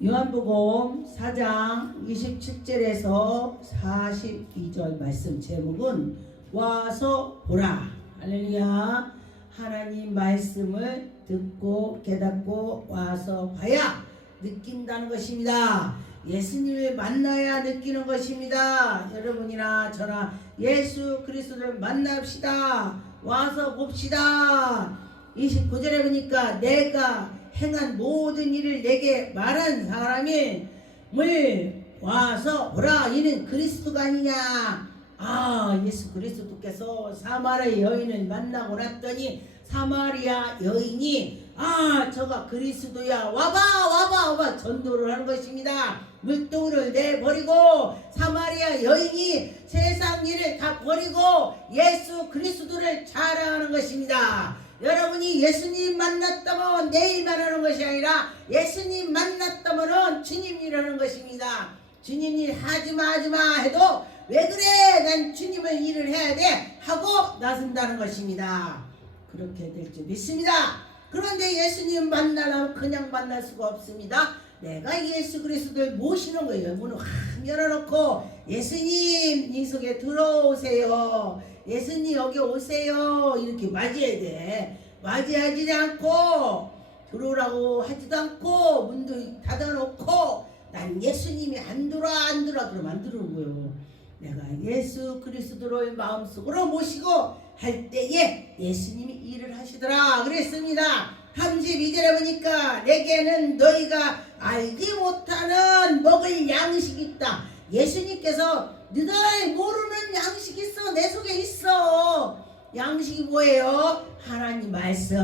요한복음 4장 27절에서 42절 말씀 제목은 와서 보라. 할렐루야. 하나님 말씀을 듣고 깨닫고 와서 봐야 느낀다는 것입니다. 예수님을 만나야 느끼는 것입니다. 여러분이나 저나 예수 그리스도를 만납시다. 와서 봅시다. 29절에 보니까 내가 행한 모든 일을 내게 말한 사람이 물 와서 보라 이는 그리스도가 아니냐? 아 예수 그리스도께서 사마리아 여인을 만나고 났더니 사마리아 여인이 아 저가 그리스도야 와봐 와봐 와봐 전도를 하는 것입니다. 물동을 내버리고 사마리아 여인이 세상 일을 다 버리고 예수 그리스도를 자랑하는 것입니다 여러분이 예수님 만났다면 내일 말하는 것이 아니라 예수님 만났다면 주님 일하는 것입니다. 주님 일 하지마 하지마 해도 왜 그래 난 주님을 일을 해야 돼 하고 나선다는 것입니다. 그렇게 될 줄 믿습니다. 그런데 예수님 만나려면 그냥 만날 수가 없습니다. 내가 예수 그리스도를 모시는 거예요. 문을 확 열어놓고 예수님 이 속에 들어오세요. 예수님 여기 오세요. 이렇게 맞이해야 돼. 맞이하지 않고 들어오라고 하지도 않고 문도 닫아놓고 난 예수님이 안 들어 안 들어 그러면 안 들어오는 거예요. 내가 예수 그리스도를 마음속으로 모시고 할 때에 예수님이 일을 하시더라 그랬습니다. 32절에 보니까 내게는 너희가 알지 못하는 먹을 양식이 있다. 예수님께서 너희 모르는 양식이 있어 내 속에 있어. 양식이 뭐예요? 하나님 말씀.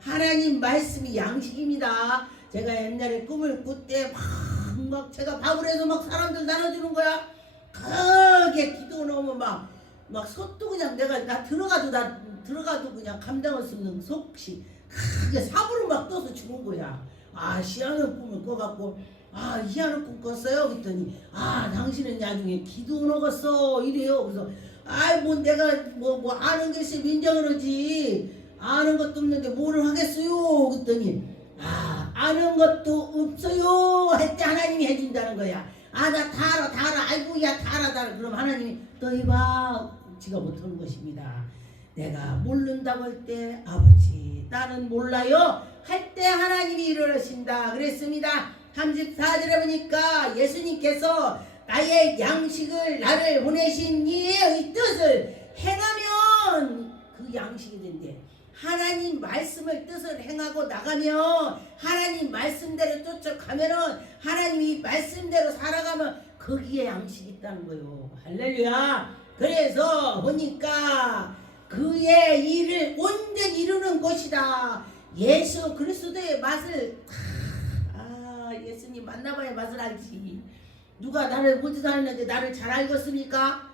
하나님 말씀이 양식입니다. 제가 옛날에 꿈을 꿀때 막, 막 제가 밥을 해서 막 사람들 나눠주는 거야. 크게 기도 넣으면 막, 막 속도 그냥 내가 나 들어가도 나 들어가도 그냥 감당할 수 없는 속시 크게 사부를 막 떠서 주는 거야. 아, 희한한 꿈을 꿔갖고 아, 희한한 꿈 꿨어요. 그랬더니 아, 당신은 나중에 기도 넣었어. 이래요. 그래서 아이 뭐 내가 뭐 뭐 아는 것이 민정을 하지 아는 것도 없는데 뭐를 하겠어요 그랬더니 아 아는 것도 없어요 할때 하나님이 해준다는 거야 아 나 다 알아 다 알아 아이고 야 다 알아 다 알아 그럼 하나님이 너 이봐 지가 못하는 것입니다 내가 모른다고 할 때 아버지 나는 몰라요 할 때 하나님이 일어나신다 그랬습니다 34절에 보니까 예수님께서 나의 양식을 나를 보내신 이의 뜻을 행하면 그 양식이 된대. 하나님 말씀을 뜻을 행하고 나가면 하나님 말씀대로 쫓아가면은 하나님이 말씀대로 살아가면 거기에 양식이 있다는 거요. 할렐루야. 그래서 보니까 그의 일을 온전히 이루는 것이다. 예수 그리스도의 맛을 아 예수님 만나봐야 맛을 알지. 누가 나를 보지도 않았는데 나를 잘 알겠습니까?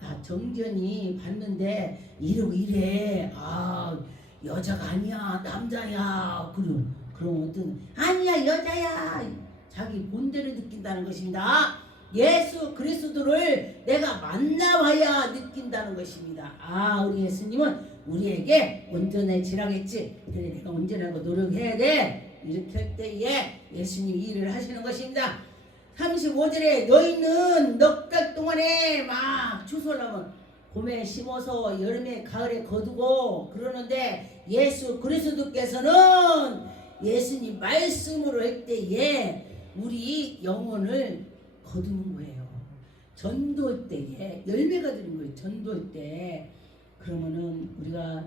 나 정전이 봤는데 이러고 이래. 아 여자가 아니야 남자야. 그럼 그럼 어떤 아니야 여자야. 자기 본대로 느낀다는 것입니다. 예수 그리스도를 내가 만나봐야 느낀다는 것입니다. 아 우리 예수님은 우리에게 온전해지라겠지. 그래 내가 온전하고 노력해야 돼. 이렇게 할 때에 예수님이 일을 하시는 것입니다. 35절에 너희는 넉 달 동안에 막 추수하려면 봄에 심어서 여름에 가을에 거두고 그러는데 예수 그리스도께서는 예수님 말씀으로 할 때에 우리 영혼을 거두는 거예요. 전도할 때에 열매가 되는 거예요. 전도할 때 그러면은 우리가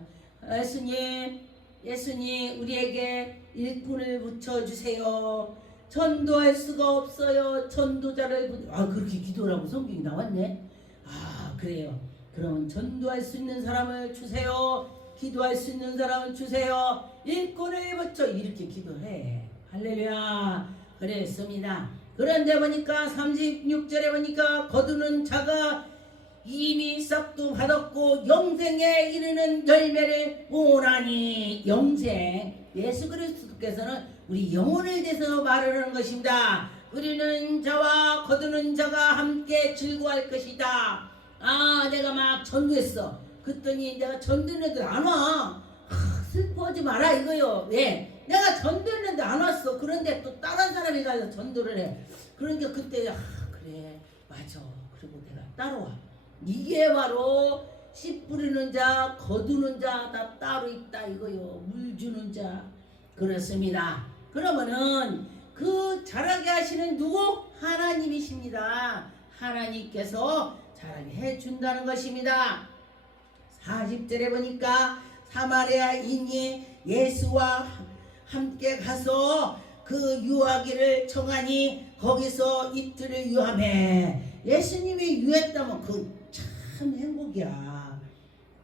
예수님 예수님 우리에게 일꾼을 붙여 주세요. 전도할 수가 없어요. 전도자를 붙- 아 그렇게 기도라고 성경이 나왔네. 아 그래요. 그럼 전도할 수 있는 사람을 주세요. 기도할 수 있는 사람을 주세요. 일꾼을 붙여 이렇게 기도해. 할렐루야. 그랬습니다. 그런데 보니까 36절에 보니까 거두는 자가 이미 싹도 받았고 영생에 이르는 열매를 보나니 영생 예수 그리스도께서는 우리 영혼을 대해서 말을 하는 것입니다. 우리는 자와 거두는 자가 함께 즐거워할 것이다. 아 내가 막 전도했어. 그랬더니 내가 전도는 애들 안 와. 아, 슬퍼하지 마라 이거요. 왜? 내가 전도했는데 안 왔어. 그런데 또 다른 사람이 가서 전도를 해. 그러니까 그때 아 그래 맞아. 그리고 내가 따라와. 이게 바로 씨 뿌리는 자, 거두는 자 다 따로 있다 이거요. 물 주는 자 그렇습니다. 그러면은 그 자라게 하시는 누구? 하나님이십니다. 하나님께서 자라게 해준다는 것입니다. 40절에 보니까 사마리아인이 예수와 함께 가서 그 유하기를 청하니 거기서 이틀을 유함해 예수님이 유했다면 그 참 행복이야.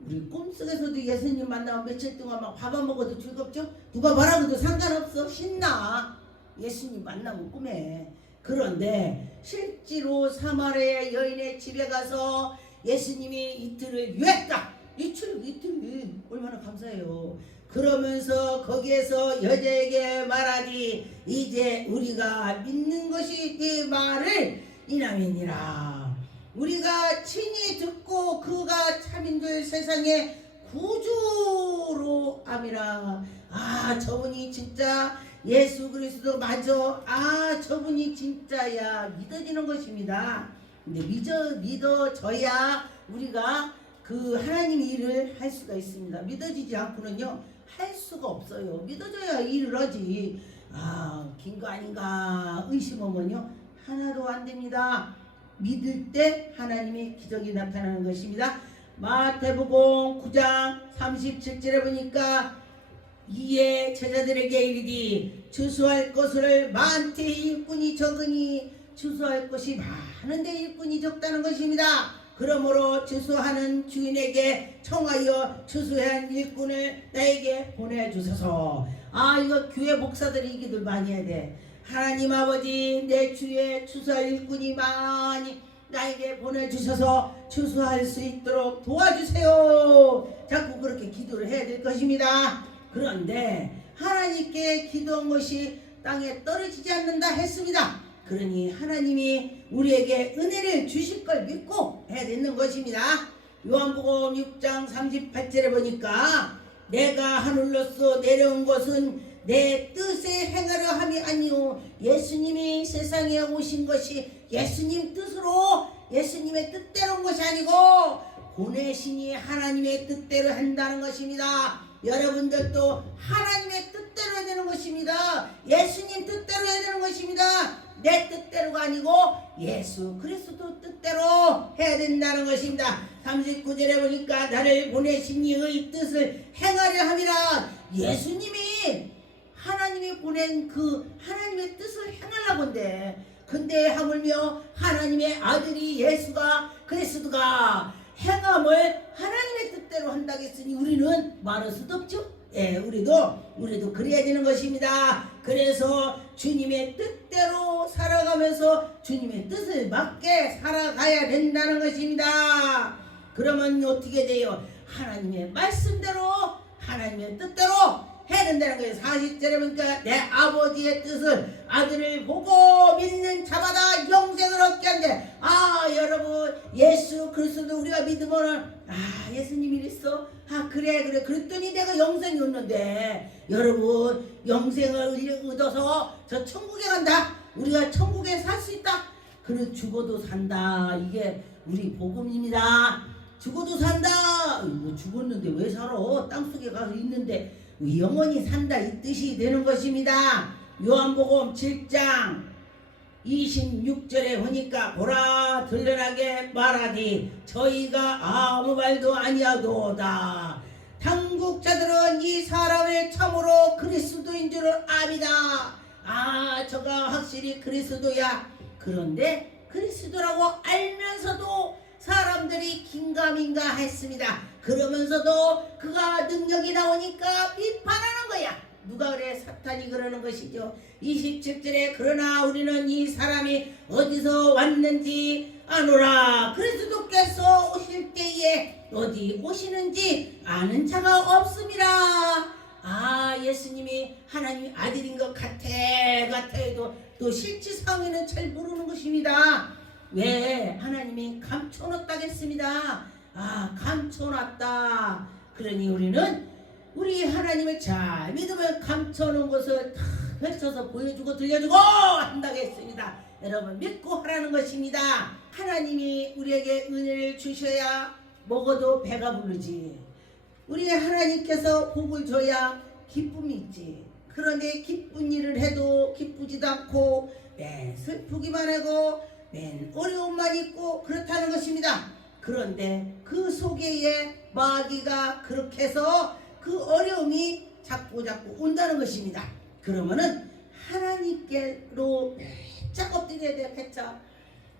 우리 꿈속에서도 예수님 만나면 며칠 동안 막 밥 안 먹어도 즐겁죠? 누가 뭐라고도 상관없어. 신나. 예수님 만나면 꿈에. 그런데 실제로 사마리아 여인의 집에 가서 예수님이 이틀을 유했다. 이틀 이틀 얼마나 감사해요 그러면서 거기에서 여자에게 말하니 이제 우리가 믿는 것이 네 말을 이남이니라. 우리가 친히 듣고 그가 참인 줄 세상에 구주로 암이라. 아 저분이 진짜 예수 그리스도 맞아. 아 저분이 진짜야. 믿어지는 것입니다. 근데 믿어 믿어져야 우리가 그 하나님의 일을 할 수가 있습니다 믿어지지 않고는요 할 수가 없어요 믿어져야 일을 하지 아 긴 거 아닌가 의심하면요 하나도 안 됩니다 믿을 때 하나님의 기적이 나타나는 것입니다. 마태복음 9장 37절에 보니까 이에 제자들에게 이르기 주수할 것을 많되 일꾼이 적으니 주수할 것이 많은데 일꾼이 적다는 것입니다. 그러므로 주수하는 주인에게 청하여 주수한 일꾼을 나에게 보내주소서. 아 이거 교회 목사들이 이기들 많이 해야 돼. 하나님 아버지 내 주에 추수할 일꾼이 많이 나에게 보내주셔서 추수할 수 있도록 도와주세요. 자꾸 그렇게 기도를 해야 될 것입니다. 그런데 하나님께 기도한 것이 땅에 떨어지지 않는다 했습니다. 그러니 하나님이 우리에게 은혜를 주실 걸 믿고 해야 되는 것입니다. 요한복음 6장 38절에 보니까 내가 하늘로서 내려온 것은 내 뜻에 행하려 함이 아니오 예수님이 세상에 오신 것이 예수님 뜻으로 예수님의 뜻대로 온 것이 아니고 보내시니 하나님의 뜻대로 한다는 것입니다. 여러분들도 하나님의 뜻대로 해야 되는 것입니다. 예수님 뜻대로 해야 되는 것입니다. 내 뜻대로가 아니고 예수 그리스도 뜻대로 해야 된다는 것입니다. 39절에 보니까 나를 보내신 이의 뜻을 행하려 함이라 예수님이 하나님이 보낸 그 하나님의 뜻을 행하려고 한데 근데 하물며 하나님의 아들이 예수가 그리스도가 행함을 하나님의 뜻대로 한다겠으니 우리는 말할 수도 없죠. 예, 우리도 우리도 그래야 되는 것입니다. 그래서 주님의 뜻대로 살아가면서 주님의 뜻을 맞게 살아가야 된다는 것입니다. 그러면 어떻게 돼요? 하나님의 말씀대로 하나님의 뜻대로 해야 된다는 거예요. 40절에 보니까 내 아버지의 뜻을 아들을 보고 믿는 자마다 영생을 얻게 한대. 아 여러분 예수 그리스도 우리가 믿으면 아 예수님이 이랬어. 아 그래 그래 그랬더니 내가 영생이 얻는데 여러분 영생을 얻어서 저 천국에 간다. 우리가 천국에 살 수 있다. 그래 죽어도 산다. 이게 우리 복음입니다. 죽어도 산다. 뭐 죽었는데 왜 살아? 땅 속에 가서 있는데 영원히 산다 이 뜻이 되는 것입니다. 요한복음 7장 26절에 보니까 보라 들려나게 말하디 저희가 아무 말도 아니하도다. 당국자들은 이 사람을 참으로 그리스도인 줄을 압니다. 아 저가 확실히 그리스도야. 그런데 그리스도라고 알면서도 사람들이 긴가민가 했습니다. 그러면서도 그가 능력이 나오니까 비판하는 거야. 누가 그래? 사탄이 그러는 것이죠. 27절에 그러나 우리는 이 사람이 어디서 왔는지 아노라. 그리스도께서 오실 때에 어디 오시는지 아는 자가 없음이라. 아 예수님이 하나님 아들인 것 같아 같아 해도 또 실제 상황에는 잘 모르는 것입니다. 왜 하나님이 감춰놓다겠습니다. 아 감춰놨다. 그러니 우리는 우리 하나님을 잘 믿으면 감춰놓은 것을 다 펼쳐서 보여주고 들려주고 한다겠습니다. 여러분 믿고 하라는 것입니다. 하나님이 우리에게 은혜를 주셔야 먹어도 배가 부르지. 우리 하나님께서 복을 줘야 기쁨이 있지. 그런데 기쁜 일을 해도 기쁘지도 않고 맨 슬프기만 하고 맨 어려움만 있고 그렇다는 것입니다. 그런데 그 속에 마귀가 그렇게 해서 그 어려움이 자꾸 자꾸 온다는 것입니다. 그러면은 하나님께로 바짝 엎드려야 되겠죠.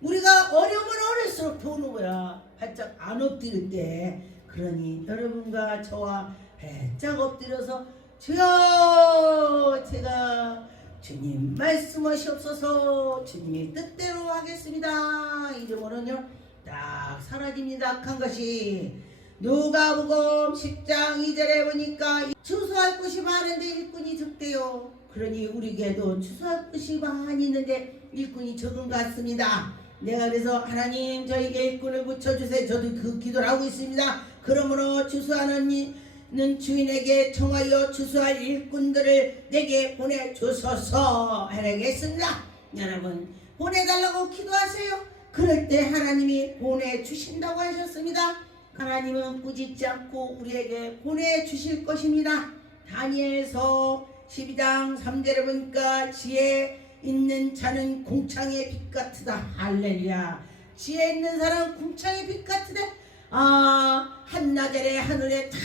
우리가 어려움은 어릴수록 더 오는 거야. 바짝 안 엎드릴 때. 그러니 여러분과 저와 바짝 엎드려서 주여 제가 주님 말씀하시옵소서 주님의 뜻대로 하겠습니다. 이러면은요 딱 사라집니다. 한 것이 누가복음 10장 2절에 보니까 추수할 곳이 많은데 일꾼이 적대요. 그러니 우리에게도 추수할 곳이 많이 있는데 일꾼이 적은 것 같습니다. 내가 그래서 하나님 저에게 일꾼을 붙여주세요. 저도 그 기도를 하고 있습니다. 그러므로 추수하는 이는 주인에게 청하여 추수할 일꾼들을 내게 보내주소서 하겠습니다. 여러분 보내달라고 기도하세요. 그럴 때 하나님이 보내주신다고 하셨습니다. 하나님은 꾸짖지 않고 우리에게 보내주실 것입니다. 다니엘서 12장 3절에 보니까 지혜 있는 자는 궁창의 빛 같으다. 할렐루야. 지혜 있는 사람 궁창의 빛 같으다. 아 한나절에 하늘에 탁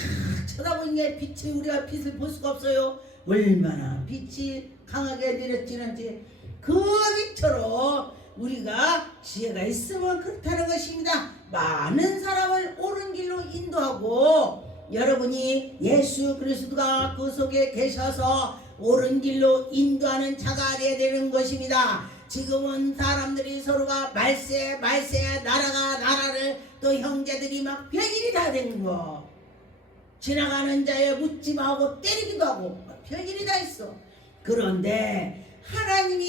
쳐다보니 빛이 우리가 빛을 볼 수가 없어요. 얼마나 빛이 강하게 내려지는지 그 빛처럼 우리가 지혜가 있으면 그렇다는 것입니다. 많은 사람을 옳은 길로 인도하고 여러분이 예수 그리스도가 그 속에 계셔서 옳은 길로 인도하는 자가 되어야 되는 것입니다. 지금은 사람들이 서로가 말세 말세 나라가 나라를 또 형제들이 막 별일이 다 되는 거. 지나가는 자에 묻지 마고 때리기도 하고 막 별일이 다 있어. 그런데 하나님이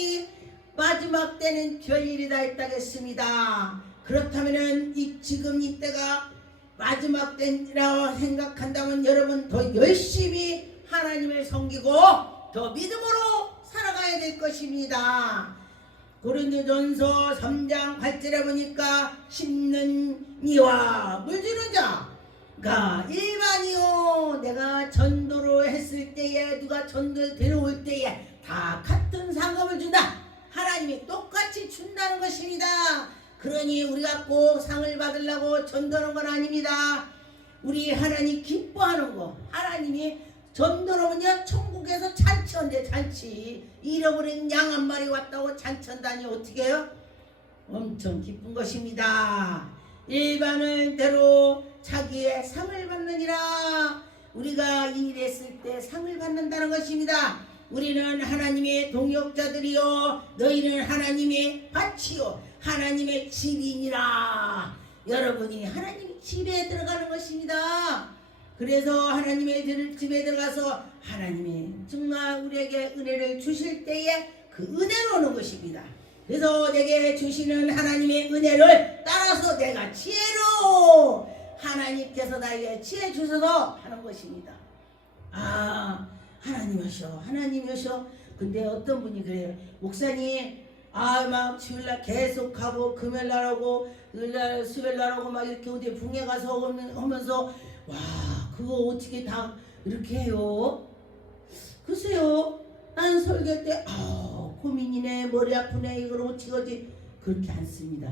마지막 때는 별일이 다 있다겠습니다. 그렇다면은 이 지금 이때가 마지막 때라고 생각한다면 여러분 더 열심히 하나님을 섬기고 더 믿음으로 살아가야 될 것입니다. 고린도전서 3장 8절에 보니까 심는 이와 물주는 자가 일반이요 내가 전도를 했을 때에 누가 전도를 데려올 때에 다 같은 상급을 준다. 준다는 것입니다. 그러니 우리가 꼭 상을 받으려고 전도하는 건 아닙니다. 우리 하나님 기뻐하는 거. 하나님이 전도로는요 천국에서 잔치한대 잔치. 잃어버린 양 한 마리 왔다고 잔치한다니 어떻게 해요? 엄청 기쁜 것입니다. 일반은 대로 자기의 상을 받느니라. 우리가 일했을 때 상을 받는다는 것입니다. 우리는 하나님의 동역자들이요. 너희는 하나님의 밭이요. 하나님의 집이니라. 여러분이 하나님의 집에 들어가는 것입니다. 그래서 하나님의 들- 집에 들어가서 하나님이 정말 우리에게 은혜를 주실 때에 그 은혜로 오는 것입니다. 그래서 내게 주시는 하나님의 은혜를 따라서 내가 지혜로 하나님께서 나에게 지혜 주셔서 하는 것입니다. 아 하나님이셔 하나님이셔. 근데 어떤 분이 그래요? 목사님 아막 주일날 계속 하고 금요일날 하고 일날 수요일날 하고 막 이렇게 어디 붕에 가서 하면서 와 그거 어떻게 다 이렇게 해요? 글쎄요. 난 설교 때 아, 고민이네 머리 아프네 이걸 어찌 어찌 그렇게 않습니다.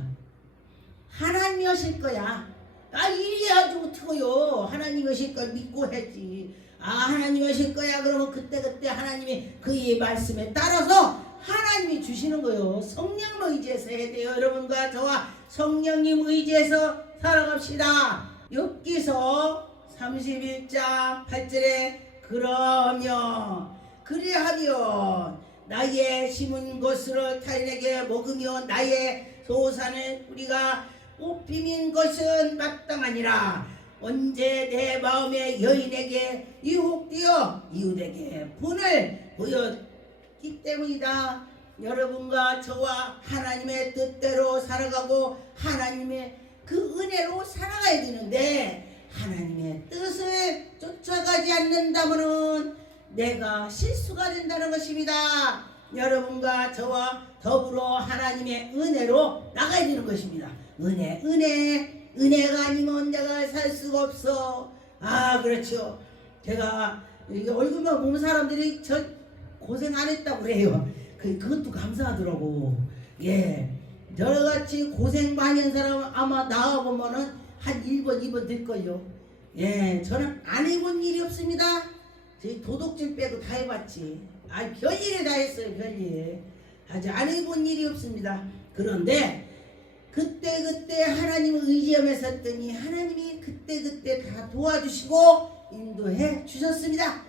하나님이 하실 거야. 아 일이 아주 어떡해요? 하나님이 하실 걸 믿고 했지 아 하나님이 하실 거야. 그러면 그때그때 하나님이 그의 말씀에 따라서 하나님이 주시는 거요. 성령을 의지해서 해야 돼요. 여러분과 저와 성령님 의지해서 살아갑시다. 욥기서 31장 8절에 그러며 그리하면 나의 심은 것으로 타인에게 먹으며 나의 소산을 우리가 뽑히민 것은 마땅하니라 언제 내 마음의 여인에게 유혹되어 이웃에게 분을 보였기 때문이다 여러분과 저와 하나님의 뜻대로 살아가고 하나님의 그 은혜로 살아가야 되는데 하나님의 뜻을 쫓아가지 않는다면은 내가 실수가 된다는 것입니다. 여러분과 저와 더불어 하나님의 은혜로 나가야 되는 것입니다. 은혜, 은혜, 은혜가 아니면 내가 살 수가 없어. 아, 그렇죠. 제가 얼굴만 보면 사람들이 저 고생 안 했다고 그래요. 그, 그것도 감사하더라고. 예. 저같이 고생 많이 한 사람 아마 나와보면은 한 1번, 2번 될걸요. 예, 저는 안 해본 일이 없습니다. 저희 도둑질 빼고 다 해봤지. 아, 별일에 다 했어요, 별일. 아주 안 해본 일이 없습니다. 그런데 그때 그때 하나님을 의지하면서 했더니 하나님이 그때 그때 다 도와주시고 인도해 주셨습니다.